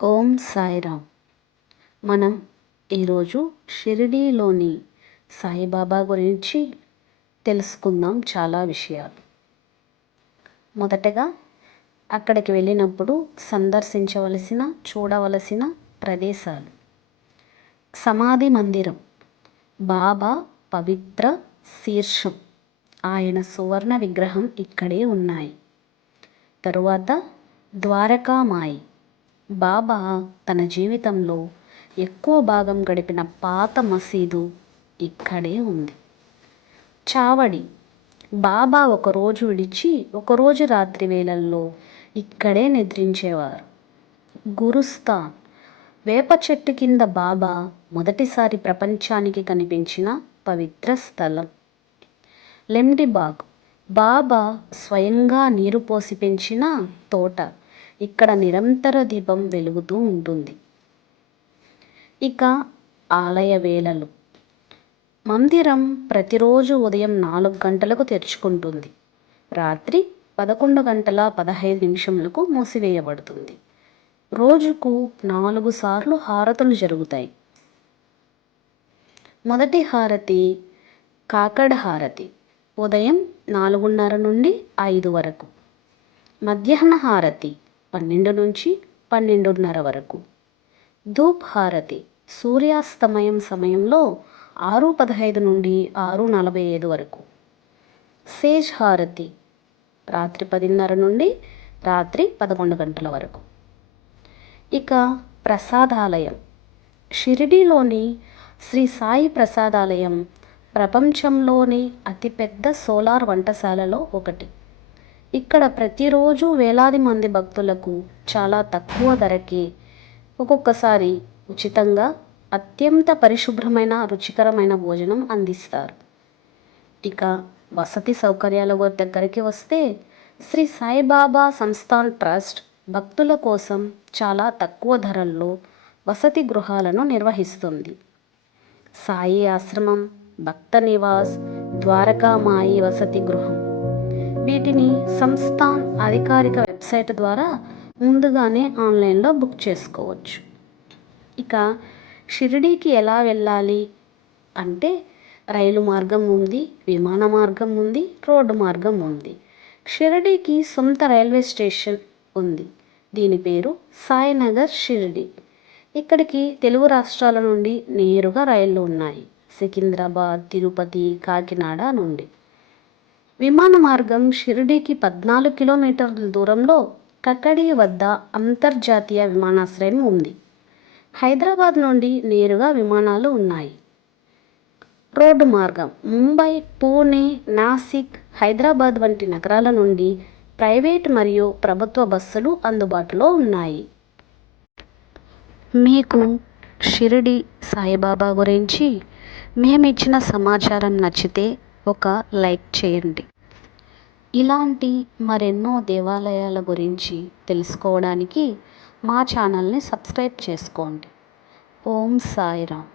ఓం సాయిరామ్. మనం ఈరోజు షిరిడీలోని సాయిబాబా గురించి తెలుసుకుందాం చాలా విషయాలు. మొదటగా అక్కడికి వెళ్ళినప్పుడు సందర్శించవలసిన చూడవలసిన ప్రదేశాలు. సమాధి మందిరం, బాబా పవిత్ర శీర్షం, ఆయన సువర్ణ విగ్రహం ఇక్కడే ఉన్నాయి. తరువాత ద్వారకామాయి, బాబా తన జీవితంలో ఎక్కువ భాగం గడిపిన పాత మసీదు ఇక్కడే ఉంది. చావడి, బాబా ఒకరోజు విడిచి ఒకరోజు రాత్రి వేళల్లో ఇక్కడే నిద్రించేవారు. గురుస్థాన్, వేప చెట్టు కింద బాబా మొదటిసారి ప్రపంచానికి కనిపించిన పవిత్ర స్థలం. లెమ్డిబాగ్, బాబా స్వయంగా నీరు పోసి పెంచిన తోట, ఇక్కడ నిరంతర దీపం వెలుగుతూ ఉంటుంది. ఇక ఆలయ వేళలు, మందిరం ప్రతిరోజు ఉదయం 4 గంటలకు తెరుచుకుంటుంది, రాత్రి 11:15 మూసివేయబడుతుంది. రోజుకు 4 సార్లు హారతులు జరుగుతాయి. మొదటి హారతి కాకడ హారతి, ఉదయం 4:30 నుండి 5 వరకు. మధ్యాహ్న హారతి 12 నుంచి 12:30 వరకు. ధూప్ హారతి సూర్యాస్తమయం సమయంలో 6:15 నుండి 6:45 వరకు. సేజ్ హారతి రాత్రి 10:30 నుండి రాత్రి 11 గంటల వరకు. ఇక ప్రసాదాలయం, షిరిడీలోని శ్రీ సాయి ప్రసాదాలయం ప్రపంచంలోని అతిపెద్ద సోలార్ వంటశాలలో ఒకటి. ఇక్కడ ప్రతిరోజు వేలాది మంది భక్తులకు చాలా తక్కువ ధరకే, ఒక్కొక్కసారి ఉచితంగా అత్యంత పరిశుభ్రమైన రుచికరమైన భోజనం అందిస్తారు. ఇక వసతి సౌకర్యాల దగ్గరికి వస్తే, శ్రీ సాయిబాబా సంస్థాన్ ట్రస్ట్ భక్తుల కోసం చాలా తక్కువ ధరల్లో వసతి గృహాలను నిర్వహిస్తుంది. సాయి ఆశ్రమం, భక్త నివాస్, ద్వారకామాయి వసతి గృహం, వీటిని సంస్థాన్ అధికారిక వెబ్సైట్ ద్వారా ముందుగానే ఆన్లైన్లో బుక్ చేసుకోవచ్చు. ఇక షిరిడీకి ఎలా వెళ్ళాలి అంటే, రైలు మార్గం ఉంది, విమాన మార్గం ఉంది, రోడ్డు మార్గం ఉంది. షిరిడీకి సొంత రైల్వే స్టేషన్ ఉంది, దీని పేరు సాయినగర్ షిరిడీ. ఇక్కడికి తెలుగు రాష్ట్రాల నుండి నేరుగా రైళ్లు ఉన్నాయి, సికింద్రాబాద్, తిరుపతి, కాకినాడ నుండి. విమాన మార్గం షిరిడీకి 14 కిలోమీటర్ల దూరంలో కకడి వద్ద అంతర్జాతీయ విమానాశ్రయం ఉంది. హైదరాబాద్ నుండి నేరుగా విమానాలు ఉన్నాయి. రోడ్డు మార్గం ముంబై, పూణే, నాసిక్, హైదరాబాద్ వంటి నగరాల నుండి ప్రైవేట్ మరియు ప్రభుత్వ బస్సులు అందుబాటులో ఉన్నాయి. మీకు షిరిడీ సాయిబాబా గురించి మేమిచ్చిన సమాచారం నచ్చితే ఒక లైక్ చేయండి. ఇలాంటి మరెన్నో దేవాలయాల గురించి తెలుసుకోవడానికి మా ఛానల్ని సబ్స్క్రైబ్ చేసుకోండి. ఓం సాయిరామ్.